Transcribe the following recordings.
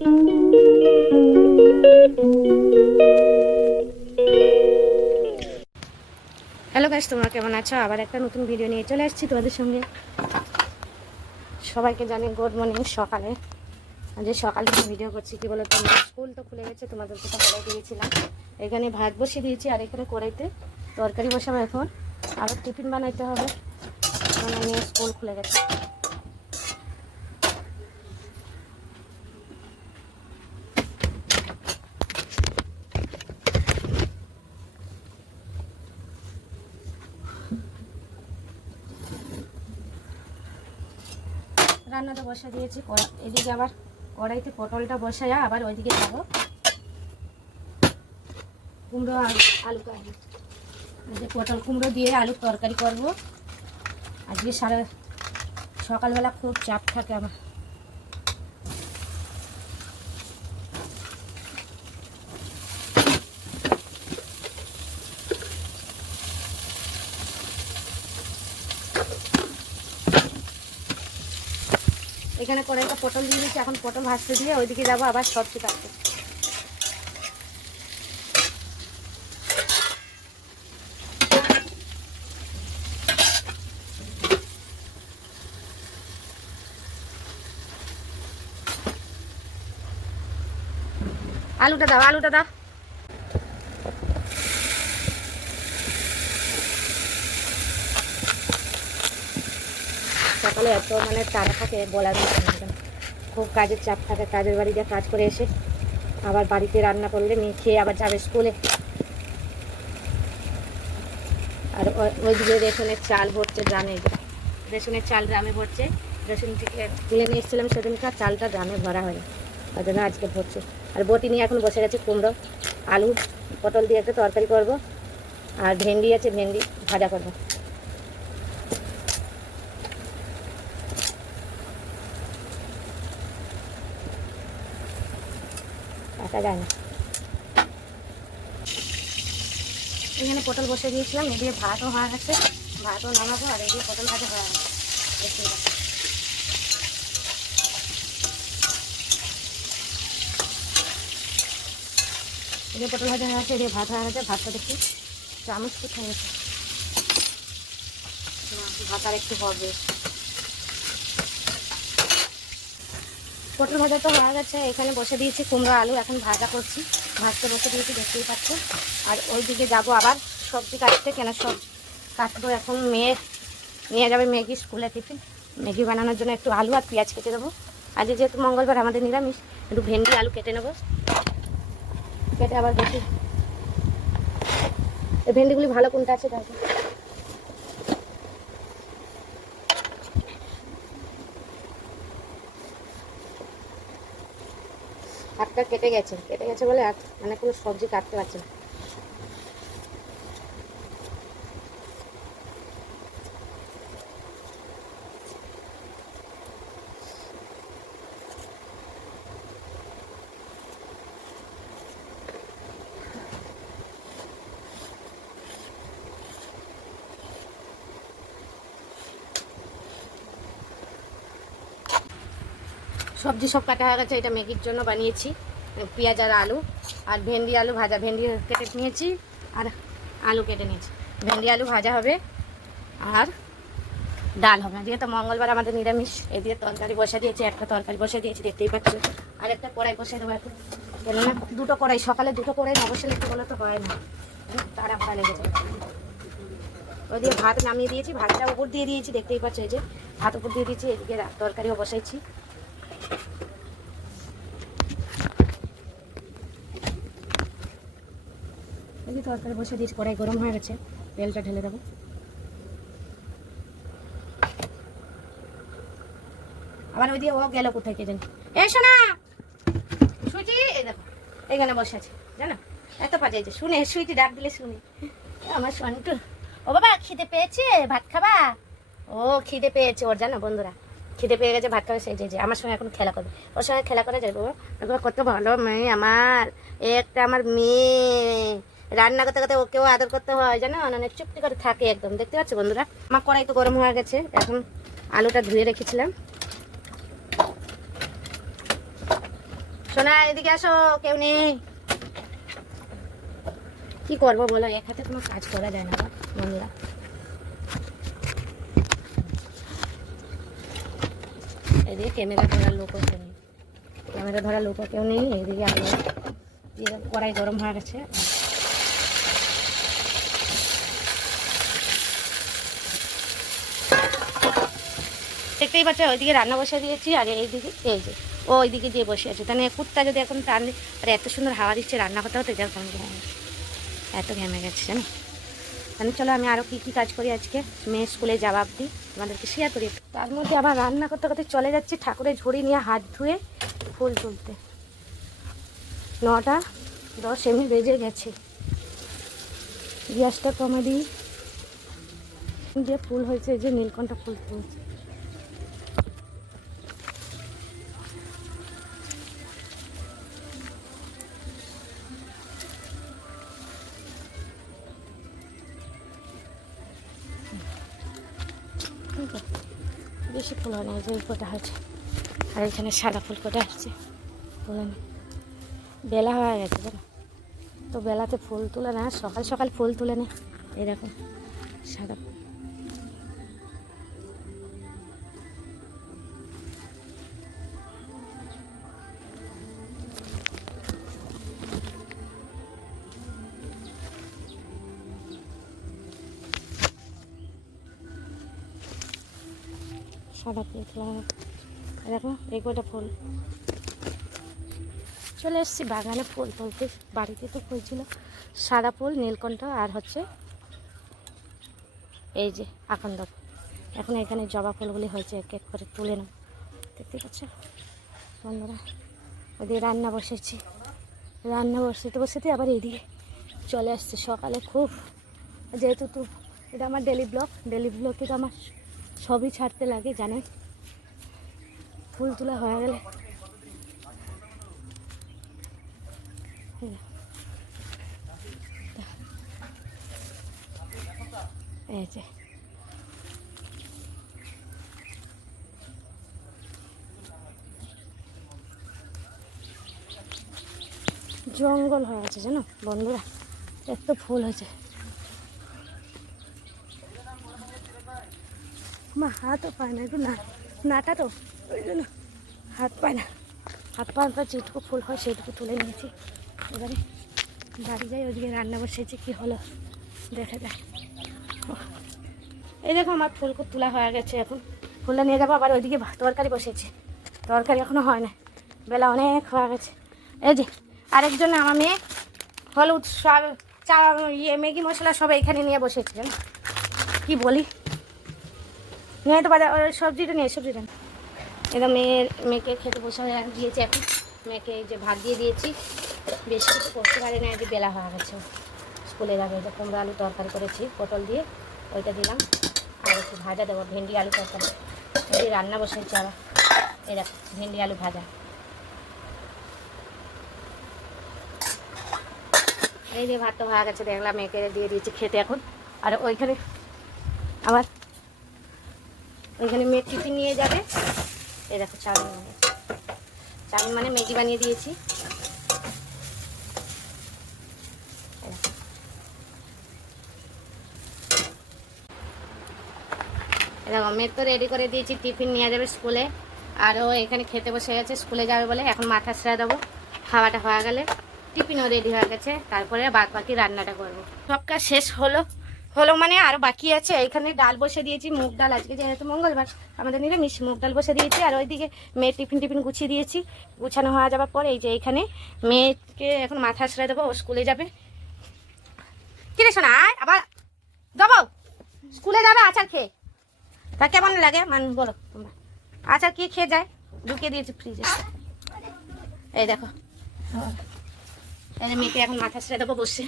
Hello guys, তোমরা কেমন আছো? আবার একটা নতুন ভিডিও নিয়ে চলে আসছি তোমাদের সঙ্গে। সবাইকে জানি গুড মর্নিং। সকালে যে সকাল থেকে ভিডিও করছি, কি বলো, তোমরা স্কুল তো খুলে গেছে, তোমাদেরকে তো বলে দিয়েছিলাম। এখানে ভাত বসিয়ে দিয়েছি আর এখানে কড়াইতে তরকারি বসাবো। এখন আবার টিফিন বানাইতে হবে, কারণ মেয়ে স্কুল খুলে গেছে। রান্নাটা বসা দিয়েছি, এদিকে আবার কড়াইতে পটলটা বসায় আবার ওইদিকে যাবো কুমড়ো আর আলু কাটবো। যে পটল কুমড়ো দিয়ে আলুর তরকারি করবো। আজকে সকালবেলা খুব চাপ থাকে আমার। এখানে কড়াইটা পটল দিয়ে দিচ্ছি, এখন পটল ভাজতে দিয়ে ওইদিকে যাবো আবার সবজি কাটতে। আলুটা দাও, আলুটা দাও। সকালে এত তাড়া থাকে বলার মতো না। খুব কাজের চাপ থাকে, কাজের বাড়িতে কাজ করে এসে আবার বাড়িতে রান্না করলে মেয়ে খেয়ে আবার যাবে স্কুলে। আর ওইদিকে রেশনের চাল ভরছে ড্রামে, রেশনের চাল ড্রামে ভরছে। রেশন থেকে তুলে নিয়ে এসেছিলাম সেদিনকার চালটা ড্রামে ভরা হয়, ওই জন্য আজকে ভরছে। আর বটি নিয়ে এখন বসে গেছে কুমড়ো আলু পটল দিয়ে একটা তরকারি করব, আর ভেন্ডি আছে, ভেন্ডি ভাজা করবো। কাটা যায় না। এখানে পটল বসে দিয়েছিলাম, এদিকে ভাতও হয়ে গেছে, ভাতও নামাবো, আর এদিকে পটল ভাজা হয়ে গেছে। এদিকে পটল ভাজা হয়ে গেছে, এদিকে ভাত হয়ে গেছে। ভাতটা দেখি চামচ তো খেয়ে গেছে, ভাত আর একটু হবে। পটল ভাজা তো হয়ে গেছে, এখানে বসে দিয়েছি কুমড়ো আলু, এখন ভাজা করছি, ভাজতে বসে দিয়েছি, দেখতেই পাচ্ছি। আর ওই দিকে যাবো আবার সবজি কাটতে, কেন সবজি কাটবো এখন। মেয়ে নিয়ে যাবে ম্যাগি স্কুলে টিফিন, ম্যাগি বানানোর জন্য একটু আলু আর পেঁয়াজ কেটে দেবো। আজকে যেহেতু মঙ্গলবার আমাদের নিরামিষ, একটু ভেন্ডি আলু কেটে নেবো, কেটে আবার দেখি এই ভেন্ডিগুলি ভালো কোনটা আছে দেখো। হাতটা কেটে গেছে বলে কোনো সবজি কাটতে পারছে না। সবজি সব কাটা হয়ে গেছে, এটা ম্যাগির জন্য বানিয়েছি। পেঁয়াজ আর আলু আর ভেন্ডি আলু ভাজা, ভেন্ডি কেটে নিয়েছি আর আলু কেটে নিয়েছি। ভেন্ডি আলু ভাজা হবে আর ডাল হবে। যেহেতু মঙ্গলবার আমাদের নিরামিষ। এদিকে তরকারি বসে দিয়েছি, একটা তরকারি বসে দিয়েছি, দেখতেই পাচ্ছি। আর একটা কড়াই বসে দেবো এখন, কেননা দুটো কড়াই, সকালে দুটো কড়াই না বসে একটু বলে তো হয় না, তারা ভাড়া লেগে যায়। ওইদিকে ভাত নামিয়ে দিয়েছি, ভাতটা উপর দিয়ে দিয়েছি, দেখতেই পাচ্ছি। এই যে ভাত উপর দিয়ে দিয়েছি, এদিকে তরকারিও বসাইছি। এদিকে তরকারি বসে দিয়েছি, কড়াই গরম হয়ে গেছে, তেলটা ঢেলে দেবো। আবার ওই দিয়ে ও গেল কোথায় কে জানি। এসো না সুইটি, এই দেখো এখানে বসে আছে, জানো এত পাঠিয়েছে, শুনে সুইটি ডাক দিলে শুনে। আমার সন্টু, ও বাবা খিদে পেয়েছে, ভাত খাবা? ও খিদে পেয়েছে ওর, জানো বন্ধুরা, খিদে পেয়ে গেছে, ভাত খাবে। সেই যে আমার সঙ্গে এখন খেলা করবে, ওর সঙ্গে খেলা করে যাবো। কত ভালো মেয়ে আমার, একটা আমার মেয়ে। রান্না করতে করতে ওকেও আদর করতে হয়, জানো, অনেক চুপটি করে থাকে একদম। দেখতে পাচ্ছ বন্ধুরা, আমার কড়াই তো গরম হয়ে গেছে। এখন আলুটা ধুয়ে রেখেছিলাম, সোনা এদিকে আসো, কেউ নেই। কি করবো বলো, এক হাতে কোনো কাজ করা যায় না বন্ধুরা। এদিকে ক্যামেরা ধরার লোকও কেউ নেই, ক্যামেরা ধরার লোকও কেউ নেই। এদিকে আলু দিয়ে কড়াই গরম হয়ে গেছে। দেখতেই পাচ্ছ ওইদিকে রান্না বসে দিয়েছি, আর এইদিকে এই যে ও ওইদিকে যে বসে আছে। তাহলে কুত্তা যদি এখন টান, আর এত সুন্দর হাওয়া দিচ্ছে, রান্না করতে হতে যার কারণ এত ঘেমে গেছে জানো। তাহলে চলো আমি আরও কী কী কাজ করি আজকে মেয়ে স্কুলে জবাব দিই, তোমাদেরকে শেয়ার করি। তার মধ্যে আবার রান্না করতে করতে চলে যাচ্ছি ঠাকুরের ঝুড়ি নিয়ে হাত ধুয়ে ফুল তুলতে। 9:10 এমনি বেজে গেছে। গ্যাসটা কমে দিই। যে ফুল হয়েছে, যে নীলকণ্ঠ ফুল তুলছে। বেশি ফুল হয় না, যে কটা হয়েছে, আর এখানে সাদা ফুল কটা আসছে, ফুল বেলা হয়ে গেছে জানো তো, বেলাতে ফুল তুলে না, সকাল সকাল ফুল তুলে নে। এরকম সাদা ফুল। সাদা ফুল তোলা, দেখো এই কটা ফুল। চলে এসেছি বাগানে ফুল তুলতে। বাড়িতে তো ফুল ছিল, সাদা ফুল, নীলকণ্ঠ, আর হচ্ছে এই যে আকন্দ। এখন এখানে জবা ফুলগুলি হয়েছে, এক এক করে তুলে নাও। দেখতে পাচ্ছ বন্ধুরা, ওদিকে রান্না বসেছি। রান্না বসতে বসতে আবার এইদিকে চলে আসছে সকালে খুব, যেহেতু তো এটা আমার ডেলি ব্লগে তো আমার সবই ছাড়তে লাগে জানেন। ফুল তোলা হয়ে গেলে এই যে জঙ্গল হয়ে আছে জানো বন্ধুরা, এত ফুল হয়েছে। মা হাতও পায় না, একটু নাটা তো ওই জন্য হাত পায় না। হাত পা যেটুকু ফুল হয় সেটুকু তুলে নিয়েছি। এবারে বাড়ি যাই, ওইদিকে রান্না বসেছি, কি হলো দেখা যায়। এই দেখো আমার ফুলকো তোলা হয়ে গেছে। এখন ফুলটা নিয়ে যাবো, আবার ওইদিকে তরকারি বসেছি। তরকারি এখনও হয় না, বেলা অনেক হয়ে গেছে। এই যে আরেকজন আমার মেয়ে হলুদ সব ম্যাগি মশলা সব এইখানে নিয়ে বসেছে জানো। কি বলি, নিয়ে তো বাজার সবজিটা নিয়ে সবজিটা একদম মেয়েকে খেতে বসে দিয়েছি। এখন মেয়েকে যে ভাত দিয়ে দিয়েছি, বেশি কিছু করতে পারি না, যে বেলা হয়ে গেছে, স্কুলে যাবে। যে কুমড়ো আলু তরকারি করেছি পটল দিয়ে, ওইটা দিলাম। আর একটু ভাজা দেবো, ভেন্ডি আলু তরকারি। এই রান্না বসেছি আবার, এরকম ভেন্ডি আলু ভাজা। এই যে ভাতটা হয়ে গেছে, দেখলাম মেয়েকে দিয়ে দিয়েছি খেতে এখন। আর ওইখানে আবার ওইখানে মেয়ে টিফিন নিয়ে যাবে। এই দেখো চাউমিন মানে ম্যাগি বানিয়ে দিয়েছি। দেখো মেয়ে তো রেডি করে দিয়েছি, টিফিন নিয়ে যাবে স্কুলে। আরও এখানে খেতে বসে গেছে, স্কুলে যাবে বলে। এখন মাথা ছেড়ে দেবো, খাওয়াটা হয়ে গেলে টিফিনও রেডি হয়ে গেছে, তারপরে বাদ বাকি রান্নাটা করবো। সব কাজ শেষ হলো মানে আরও বাকি আছে। এইখানে ডাল বসে দিয়েছি, মুগ ডাল, আজকে যেহেতু মঙ্গলবার আমাদের নিরামিষ, মুগ ডাল বসে দিয়েছি। আর ওইদিকে মেয়ের টিফিন গুছিয়ে দিয়েছি। গুছানো হয়ে যাওয়ার পর এই যে এইখানে মেয়েকে এখন মাথা ছেড়ে দেবো, ও স্কুলে যাবে। কি রে শোনা, আবার যাবো স্কুলে যাবে আচার খেয়ে। তা কেমন লাগে বলো তোমরা, আচার কি খেয়ে যায়? ঢুকিয়ে দিয়েছি ফ্রিজে। এই দেখো মেয়েকে এখন মাথা ছেড়ে দেবো বসে।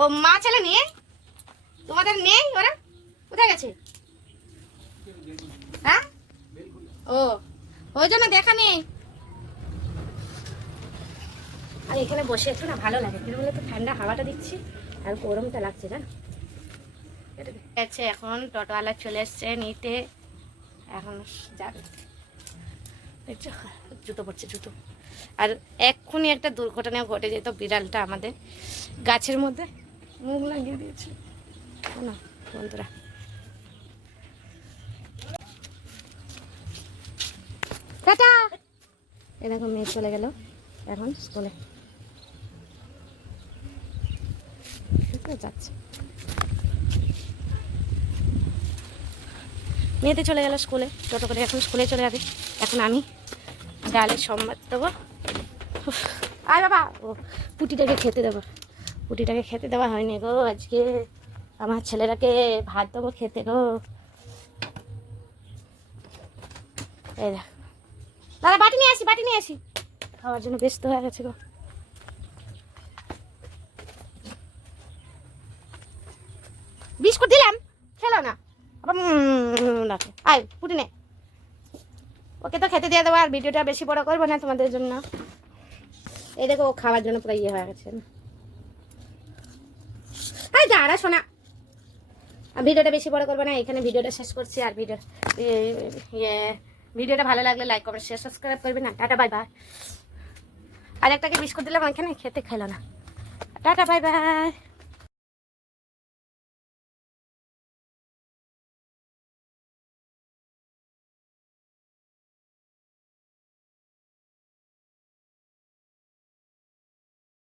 ও মা ছেলে নিয়ে তোমাদের নেই, ওরা কোথায় গেছে? হ্যাঁ, ও ওই জন্য দেখা নেই। আর এখানে বসে একটু না ভালো লাগে, কিন্তু বলে তো ঠান্ডা হাওয়াটা দিচ্ছি আর গরমটা লাগছে জানো। এখন টোটোওয়ালা চলে এসছে নিতে, এখন যাবে। জুতো পড়ছে, জুতো আর এক্ষুনি একটা দুর্ঘটনাও ঘটে যেত, বিড়ালটা আমাদের গাছের মধ্যে মুখ লাগিয়ে দিয়েছে না বন্ধুরা। টাটা। এরকম মেয়ে চলে গেল এখন স্কুলে যাচ্ছে, মেয়েতে চলে গেল স্কুলে, টোটো করে এখন স্কুলে চলে যাবে। এখন আমি ডালের সম্বাদ দেবো। আয় বাবা, ও পুটিটাকে খেতে দেবো, পুটিটাকে খেতে দেওয়া হয়নি গো আজকে, আমার ছেলেরাকে ভাত দেবো খেতে গো। এই দেখ দাদা, বাটি নিয়ে আসি, বাটি নিয়ে আসি, খাওয়ার জন্য ব্যস্ত হয়ে গেছে গো। বিস্কুট দিলাম, খেলো না আবার রাখে। আয় পুটি নে, ওকে তো খেতে দিয়ে দেবো। আর ভিডিওটা বেশি বড় করবো না তোমাদের জন্য। এই দেখো ও খাওয়ার জন্য পুরো ইয়ে হয়ে গেছে। আরে দাঁড়া শোনা, ভিডিওটা বেশি বড় করবো না, এখানে ভিডিওটা শেষ করছি। আর ভিডিওটা ভালো লাগলে লাইক কমেন্ট শেয়ার সাবস্ক্রাইব করবে না। Tata bye bye. আর একটাকে বিস্কুট দিলাম ওইখানে, খেতে খেলো না। Tata bye bye.